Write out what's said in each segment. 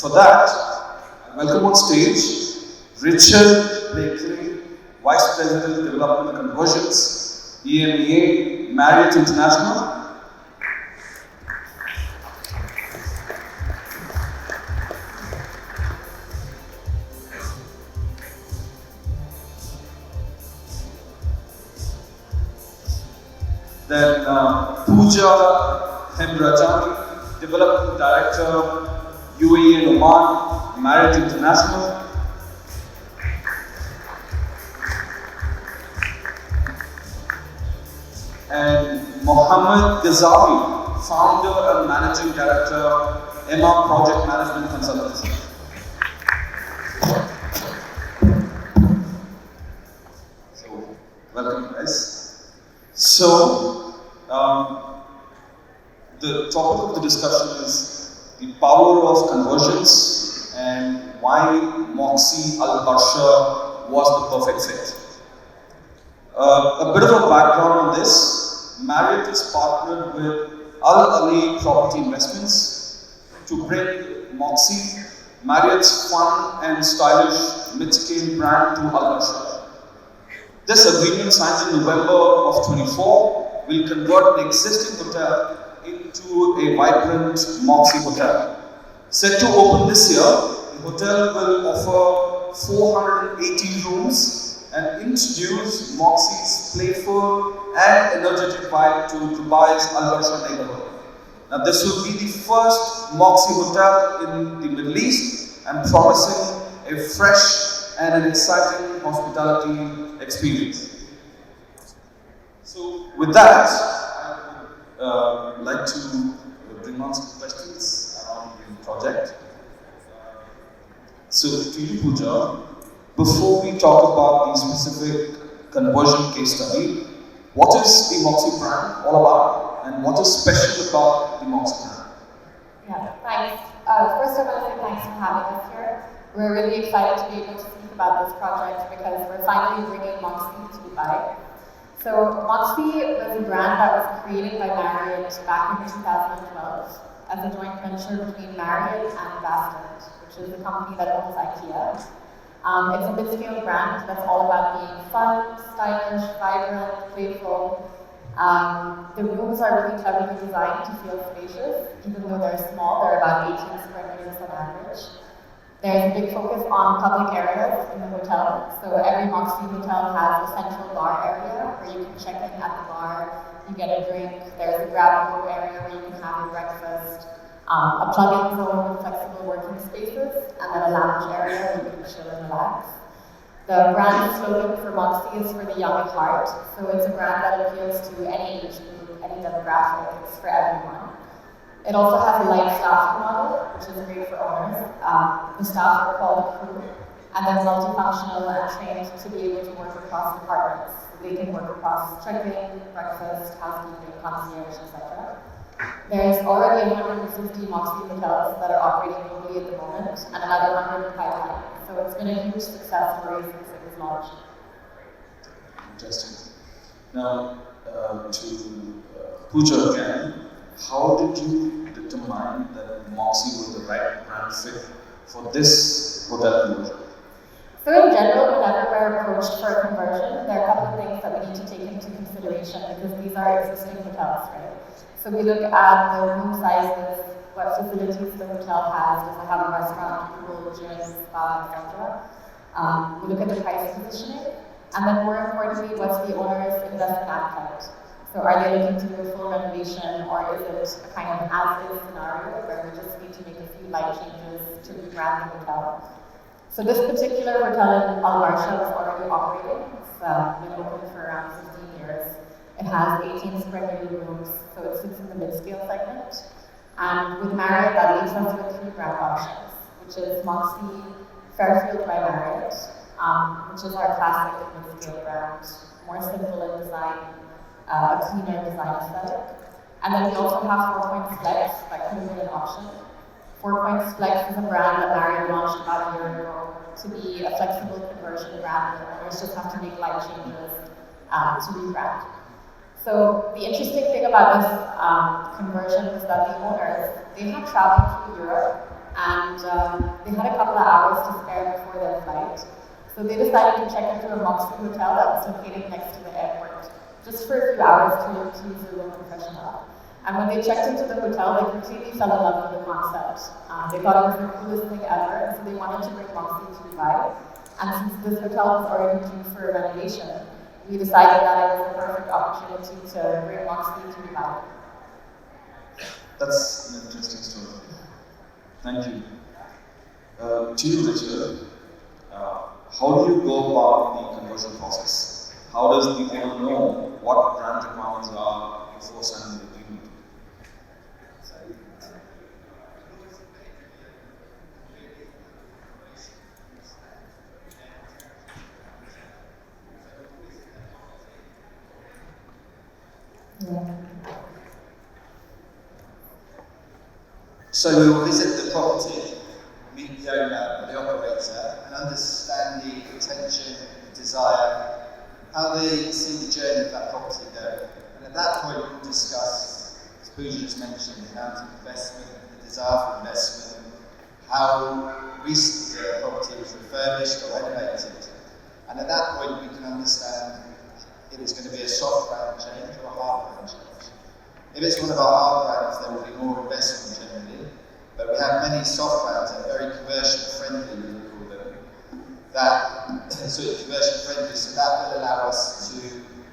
for that, I welcome on stage Richard Bleakley, Vice President Development Conversions, EMEA, Marriott International. Then Pooja, Hemrajani, Development Director, UAE and Oman, Marriott International. And Mohamed Ghazzawy, Founder and Managing Director, EMEA Project Management Consultancy. So, welcome guys. So, the topic of the discussion is the power of conversions and why Moxie Al Barsha was the perfect fit. A bit of a background on this. Marriott is partnered with Al Ali Property Investments to bring Moxie, Marriott's fun and stylish mid-scale brand, to Al Barsha. This agreement, signed in November of 24, will convert the existing hotel into a vibrant Moxie hotel. Set to open this year, the hotel will offer 480 rooms and introduce Moxie's playful and energetic vibe to Dubai's Al Barsha neighborhood. Now, this will be the first Moxie hotel in the Middle East and promising a fresh and an exciting hospitality experience. So, with that, I would like to bring on some questions around the project. So, to you, Pooja, before we talk about the specific conversion case study, what is the Moxie brand all about, and what is special about the Moxie brand? Yeah, thanks. First, I want to say thanks for having us here. We're really excited to be able to speak about this project because we're finally bringing Moxie to Dubai. So Moxie was a brand that was created by Marriott back in 2012 as a joint venture between Marriott and Bastard, which is the company that owns IKEA. It's a mid-scale brand that's all about being fun, stylish, vibrant, playful. The rooms are really cleverly designed to feel spacious, even though they're small. They're about 18 square meters on average. There's a big focus on public areas in the hotel. So every Moxie hotel has a central bar area where you can check in at the bar, you get a drink. There's a grab-and-go area where you can have your breakfast, a plug-in zone with flexible working spaces, and then a lounge area where you can chill and relax. The brand slogan for Moxie is for the young at heart. So it's a brand that appeals to any age group, any demographic. It's for everyone. It also has a light staffing model, which is great for owners. The staff are called crew, and they're multifunctional and trained to be able to work across departments. They can work across check-in, breakfast, housekeeping, concierge, etc. There's already 150 Moxie hotels that are operating globally at the moment, and another 100 in pipeline. So it's been a huge success story since it was launched. Interesting. Now, to Pooja again, how did you determine that Moxie was the right brand fit for this hotel conversion? So in general, whenever we're approached for a conversion, there are a couple of things that we need to take into consideration because these are existing hotels, right? So we look at the room sizes, what facilities the hotel has, does it have a restaurant, pool, gym, spa, etc. We look at the price positioning, and then more importantly, what's the owner's investment appetite? So are they looking to do a full renovation, or is it a kind of as-is scenario where we just need to make a few light changes to rebrand the hotel? So this particular hotel in Al Barsha is already operating. It's been open for around 15 years. It has 18 square meter rooms, so it sits in the mid-scale segment. And with Marriott, that leaves us with three brand options, which is Moxie Fairfield by Marriott, which is our classic mid-scale brand, more simple in design, a cleaner design aesthetic. And then we also have 4 Points Flex, that could have been an option. 4 Points Flex is a brand that Marriott launched about a year ago to be a flexible conversion brand that owners just have to make light changes to rebrand. So the interesting thing about this conversion is that the owners, they had traveled through Europe and they had a couple of hours to spare before their flight. So they decided to check into a Moxie hotel that was located next to the airport, just for a few hours to use a room professional. And when they checked into the hotel, they completely fell in love with the concept. They thought it was the coolest thing ever, and so they wanted to bring Moxie to Dubai. And since this hotel was already due for renovation, we decided that it was the perfect opportunity to bring Moxie to Dubai. That's an interesting story. Thank you. To you, Richard, how do you go about the conversion process? How does the owner know what brand requirements are before signing the agreement? So we will visit the property, meet the owner or the operator, and understand the intention, the desire, how they see the journey of that property go. And at that point, we'll discuss, as Pooja just mentioned, the amount of investment, the desire for investment, how recently the property was refurbished or renovated. And at that point, we can understand if it's going to be a soft brand change or a hard brand change. If it's one of our hard brands, there will be more investment generally, but we have many soft brands that are very commercial friendly, we call them, commercial friendly, so that will allow us to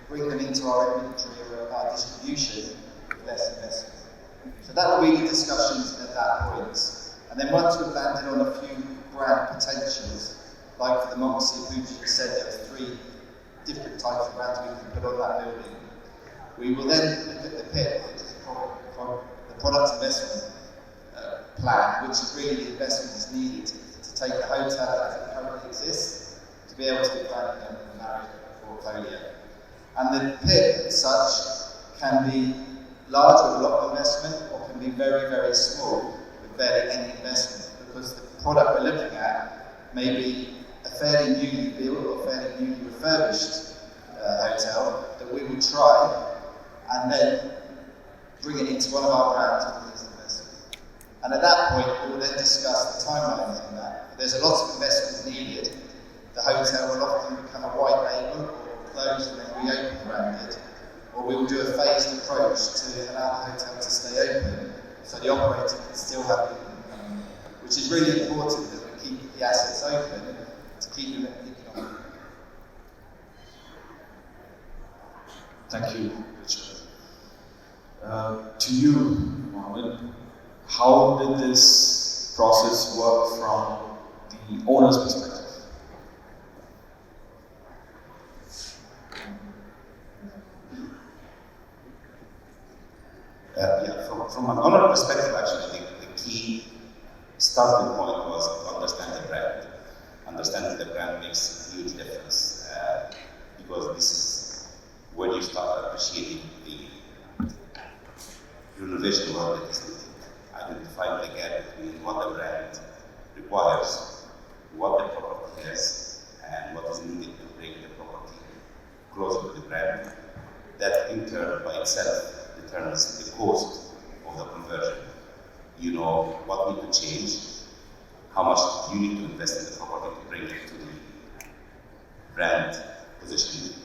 bring them into our inventory or our distribution with less investment. So that will be the discussions at that point. And then once we've landed on a few brand potentials, like for the Moxie, Pooja just said there are 3 different types of brands we can put on that building. We will then look at the PIP, which is the product investment plan, which is really the investment that's needed to take a hotel as it currently exists to be able to be branded under the Marriott portfolio. And the PIP as such can be large with a lot of investment or can be very, very small with barely any investment, because the product we're looking at may be a fairly newly built or fairly newly refurbished hotel that we will try and then bring it into one of our brands with this investment. And at that point, we will then discuss the timelines on that. If there's a lot of investment needed, the hotel will often become a white label or close and then reopen branded, or we will do a phased approach to allow the hotel to stay open so the operator can still have the income, which is really important that we keep the assets open to keep them economic. Thank you, Richard. To you, Mohamed, how did this process work from the owner's perspective? From an owner perspective, actually, I think the key starting point was to understand the brand. Understanding the brand makes a huge difference because this is when you start appreciating the renovation work that is needed, identifying the gap between what the brand requires, what the property has, and what is needed to bring the property closer to the brand. That in turn by itself determines the cost of the conversion. You know what need to change, how much you need to invest in the property to bring it to the brand positioning.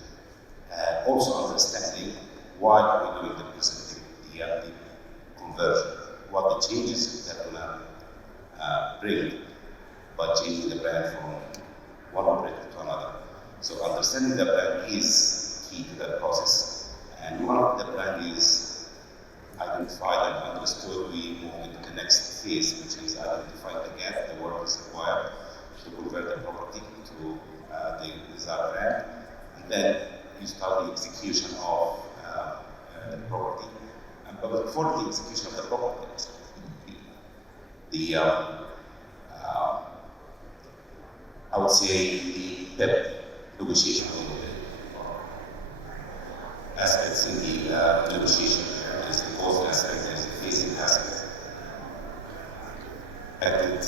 Also understanding why are we doing the conversion, what the changes that we're going to bring by changing the brand from one operator to another. So understanding the brand is key to that process. And once the brand is identified and understood, we move into the next phase, which is identifying the gap, the work is required to convert the property to the desired brand. And then you start the execution of the property. But before the execution of the property, I would say the PEP negotiation aspects in the negotiation. There is the cost aspect, there is the phasing aspect. Affected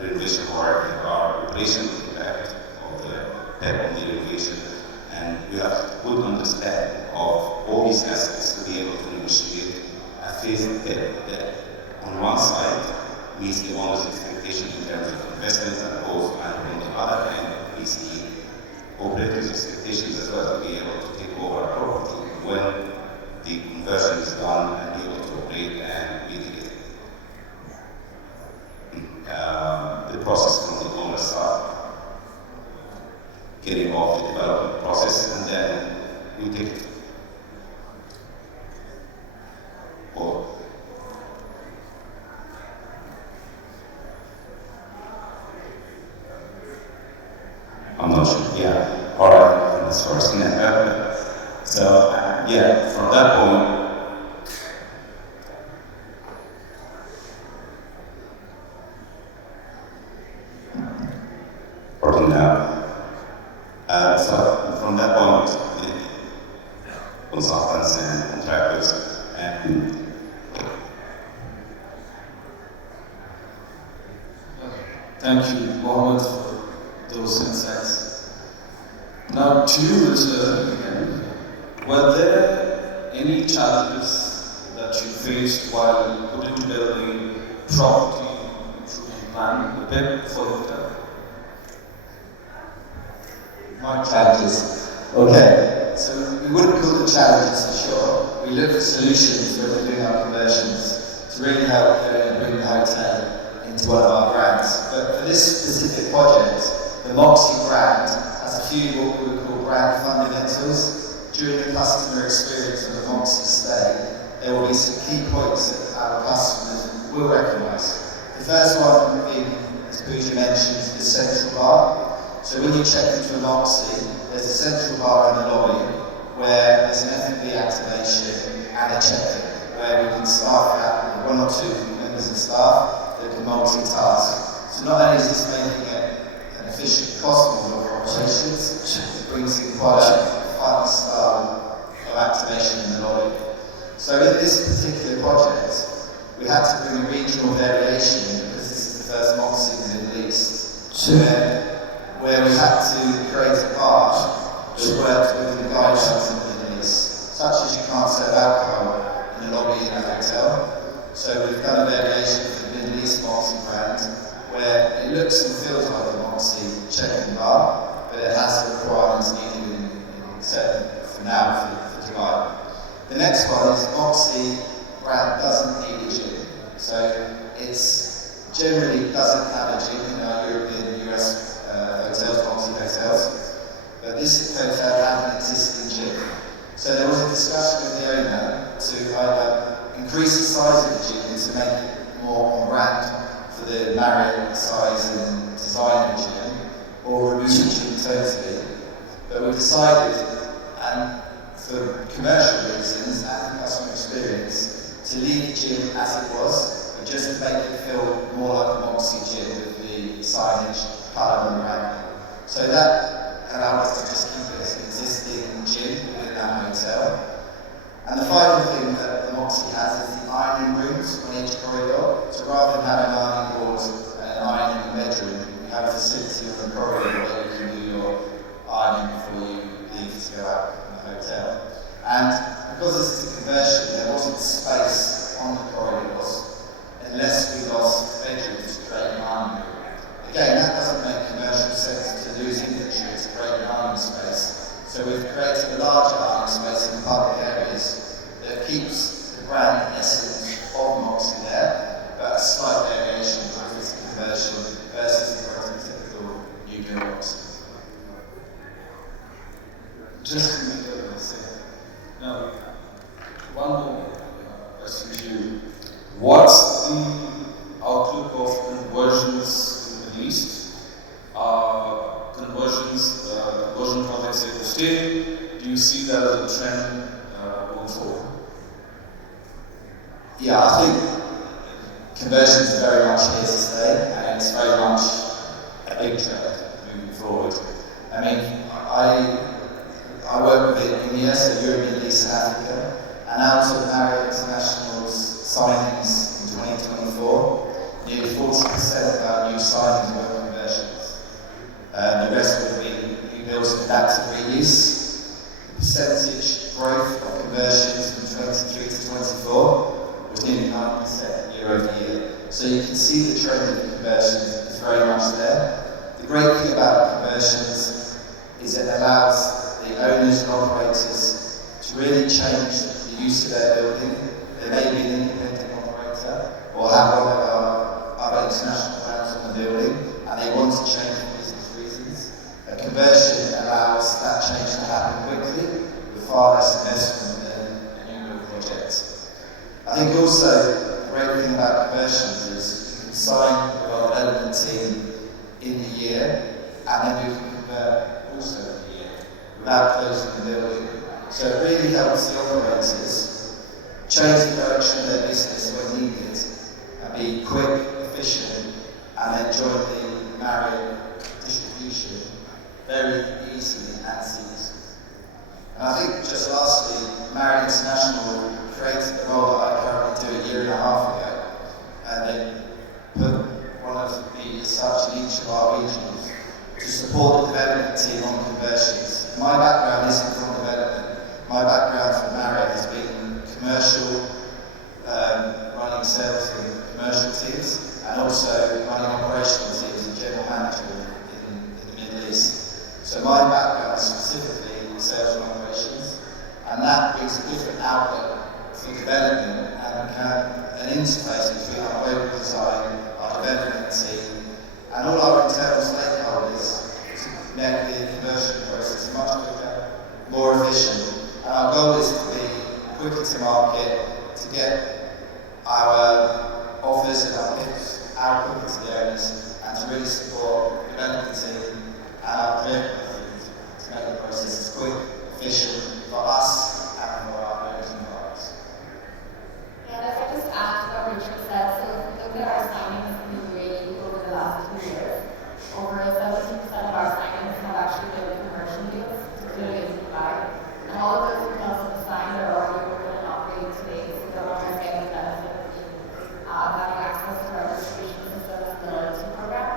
renovation work and our operational impact of the PEP on the renovation. And we have a good understanding of all these aspects to be able to negotiate a phased PEP that on one side meets the owner's expectation in terms of investment and growth, and on the other hand, meets the operators' expectations as well, to be able to take over a property when the conversion is done and be able to operate and mitigate the process from the owner's side, getting off the development process, and then we take it. I'm not sure. Yeah. All right. That's first. So yeah, from that point, so from that point, the consultants and contractors and thank you, Mohamed, for those insights. Now, to you, Mr. Were there any challenges that you faced while putting together the property improvement plan, the PIP for the hotel? My challenges. Okay, so we wouldn't call them challenges for sure. We look for solutions when we're doing our conversions to really help bring the hotel into one of our brands. But for this specific project, the Moxie brand has a few what we would call brand fundamentals. During the customer experience of the Moxie stay, there will be some key points that our customers will recognise. The first one being, as Pooja mentioned, the central bar. So when you check into a Moxie, there's a central bar in the lobby where there's an F&B activation and a check-in, where we can staff that with one or two members of staff that can multitask. So not only is this making it an efficient cost model for operations, it brings in quite a fun style of activation in the lobby. So in this particular project, we had to bring a regional variation because this is the first Moxie in the Middle East, where we had to create a bar that worked within the guidelines in the Middle East, such as you can't serve alcohol in a lobby in a hotel. So we've done a variation for the Middle East Moxie brand, where it looks and feels like a Moxie check-in bar, but it has the requirements needed in certain, for now, for Dubai. The next one is Moxie brand doesn't need a gym. So it's generally doesn't have a gym in our European and US hotels, Moxie hotels. But this hotel had an existing gym. So there was a discussion with the owner to either increase the size of the gym to make it more on brand for the Marriott size and design of the gym, or remove the gym totally. But we decided, and for commercial reasons and customer experience, to leave the gym as it was, but just to make it feel more like a Moxie gym with the signage, colour and branding. So that allowed us to just keep it as an existing gym within our hotel. And the final thing that the Moxie has is the ironing rooms on each corridor. So rather than having an ironing board and an iron in the bedroom, we have a facility on the corridor where you can do your ironing before you leave to go out from the hotel. And because this is a conversion, there wasn't space on the corridors unless we lost bedrooms to create an ironing room. Again, that doesn't make commercial sense to lose inventory to create an ironing space. So we've created a larger ironing space in the public areas that keeps the brand essence of Moxie there, but a slight variation because it's a conversion versus the prototypical new build Moxie. Just to make a say. Now, one more question to you. What's the outlook of conversions in the Middle East? Conversion projects here to stay? Do you see that as a trend going forward? Yeah, I think conversions are very much here to stay, and it's very much a big trend moving forward. I mean, I work with EMEA, so Europe, Middle East and Africa, and out of Marriott International's signings in 2024, nearly 40% of our new signings were conversions. The rest would be new builds and adaptive reuse. The percentage growth of conversions from 23 to 24 was nearly 9% year over year. So you can see the trend of conversions is very much there. The great thing about conversions is it allows the owners and operators to really change the use of their building. They may be an independent operator or have one of our other international brands on the building, and they want to change for business reasons. A conversion allows that change to happen quickly with far less investment than a new build project. I think also the great thing about conversions is you can sign with our development team in the year, and then we can convert also in the year without closing the building. So it really helps the operators change the direction of their business when needed and be quick, efficient, and then join the Marriott distribution very easily and seamlessly. And I think just lastly, Marriott International created the role that I currently do a year and a half ago, and then put one of me as such in each of our regions to support the development team on conversions. My background isn't from development. My background from Marriott has been commercial, running sales and commercial teams, and also running operational teams and general manager in the Middle East. So my background is specifically in sales and operations, and that brings a different outlook for development and an interface between our global design, our development team, and all our internal stakeholders to make the conversion process much quicker, more efficient. And our goal is to be quicker to market, to get our offers and our pitch out quicker to the owners, and to really support the development team and our development team to make the process as quick, efficient for us and for our owners and buyers. And if I just add to what Richard said, so if we look at our signings in the UAE over the last 2 years, over 70% of our signings have actually been commercial deals, particularly in Dubai. And all of those hotels that we signed are already open and operating today, so they're already getting the benefit of having access to our distribution system and the loyalty program.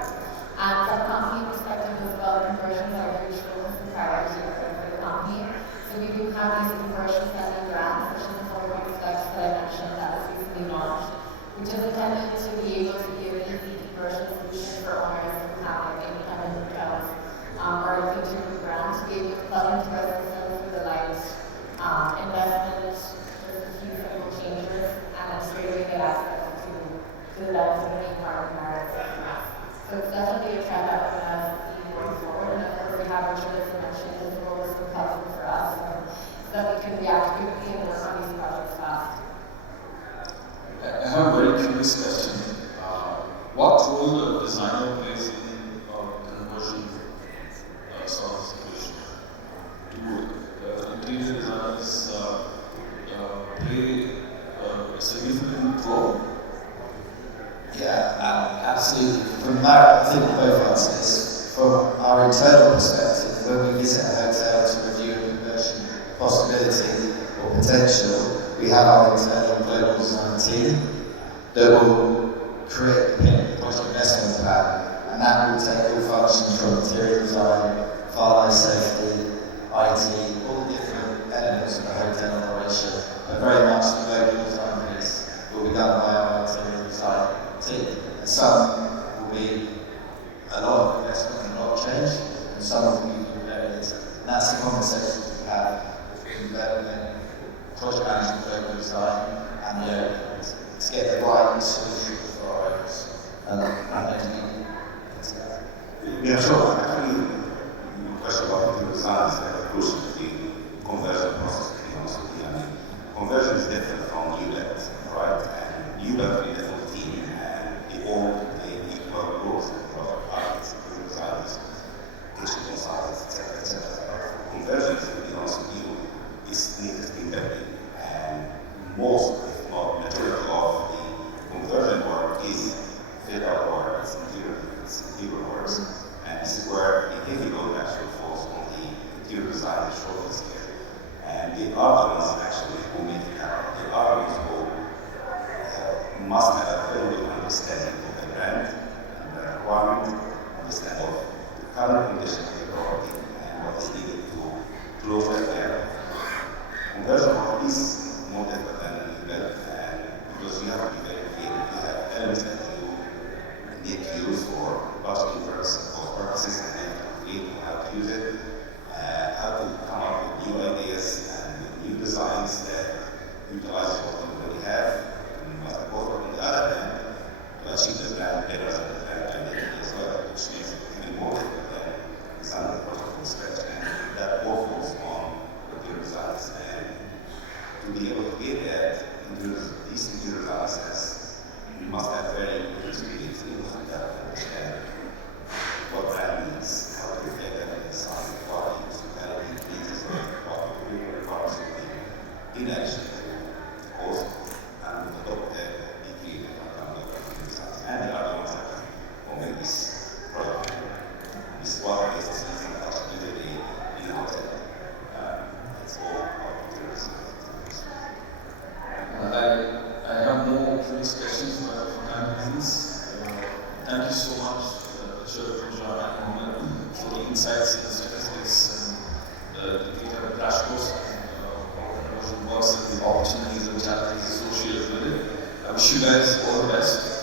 And from a company perspective as well, conversions are a huge focus and priority for the company. So we do have these conversion-friendly brands, such as the Forward Flex that I mentioned that was recently launched, which is intended to be able to give an easy conversion solution for owners who have like independent hotels or looking to new brands to be able to plug into residences with the lights, investment, just a few simple changes, and then straight away get access to the benefit of being part of Marriott. So it's definitely a trend that we're going to see going forward, and of course we have Richard, as I mentioned, his role is so helpful for us, so that we can react quickly and work on these projects fast. I have a very curious question. What role the designer plays in conversion sort of situation? Do interior designers play a significant role? Yeah, absolutely. From Marriott, I think both answers. From our internal perspective, when we visit a hotel to review a conversion possibility or potential, we have our internal global design team that will create the project investment plan, and that will take all functions from interior design, fire safety, IT, all the different elements of the hotel operation, but very much the global design piece will be done by our interior design team. And some will be a lot of investment and a lot of change, and some will be very little. And that's the conversations we have between development, project management, global design, and the owners to get the right solution for our owners. And Yeah, sure. Actually, the question about interior design is crucial to the conversion process, to be honest with you. I mean, conversion is different from ULET, right? And ULET is a different team, and they all play equal roles in the project. Architects, interior designers, kitchen consultants, etc., etc. Conversion, to be honest with you, is needed to be embedded, and most, if not majority of the conversion work is fit-out work, it's interior works, and this is where the heavy load actually falls on the interior design shortlist here. And the other ones actually who make it happen. The other ones who must have a very good understanding of the brand and the requirement, understand of the current condition of the property and what is needed to close that gap. Conversion work is more difficult than that, and because you have to be very clear, you have elements that you make use for budgeting purposes, and create how to use it, how to come up with new ideas and new designs that utilize what we already have. But both on the other hand, to achieve the brand better than the brand identity as well, which makes it even more difficult than designing the project from scratch. And that all falls on your designs. And to be able to get that into these interior designs, you must have very good experience in that, understand what brand means, how to reflect that in design, what the hospitality means, what the requires to be in action. Also, and adopt the BT and the other ones that will make this product. This water is something that usually in a hotel. It's all about I have no previous questions, but for time reasons, thank you so much, Pooja and Mohamed, for the insights and statistics and the detailed crash course how conversion works and the opportunities and challenges associated with it. I wish you guys all the best.